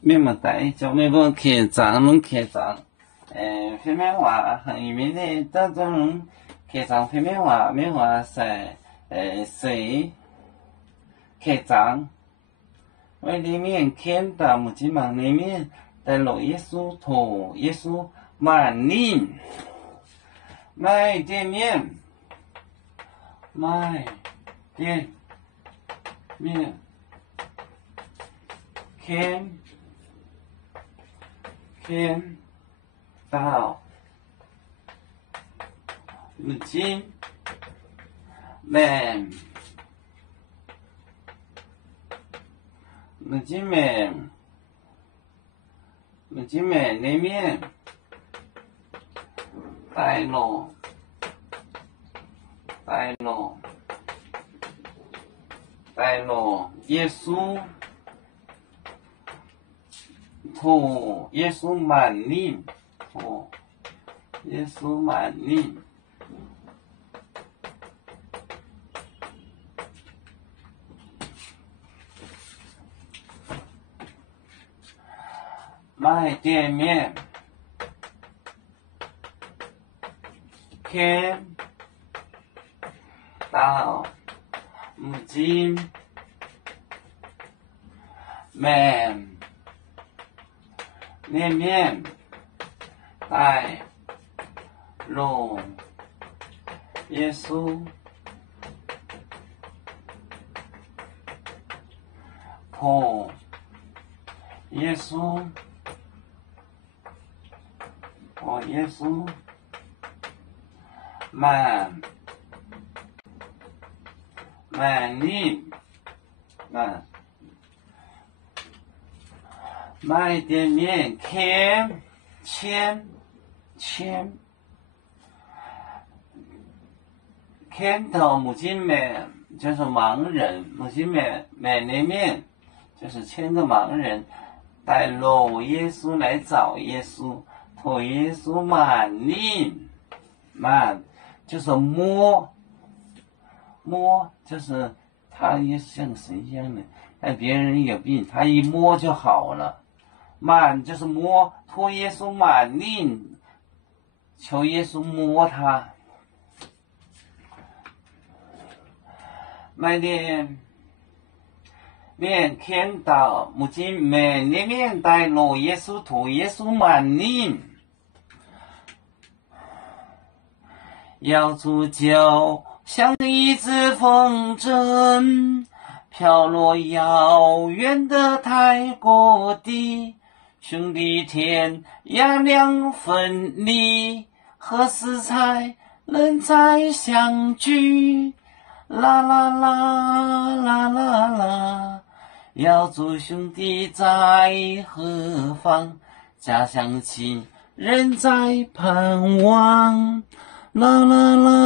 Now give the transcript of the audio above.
咩物体就咩個劇場攏劇場，phía bên ngoài hàng miền này tất cả劇場phía bên ngoài是水劇場，我裡面看到目前網裡面的老耶穌頭耶穌萬年賣店面賣店面看到目前面裡面帶路耶穌頭耶穌萬年頭耶穌萬年賣店面看到目前面裡面帶路耶穌頭耶穌萬年賣店面看到目前面就是盲人，目前面裡面就是1000個盲人帶路耶穌來找耶穌，頭耶穌萬年萬就是摸就是他也像神一樣的，但別人有病他一摸就好了，萬就是摸，托耶穌萬年求耶穌摸他，賣店面看到目前面裡面帶路耶穌托耶穌萬年要煮酒像一隻風箏飄落遙遠的泰國地，兄弟天涯兩分離，何時才能再相聚？啦啦啦啦啦啦，要做兄弟在何方？家鄉親人在盼望，啦啦啦。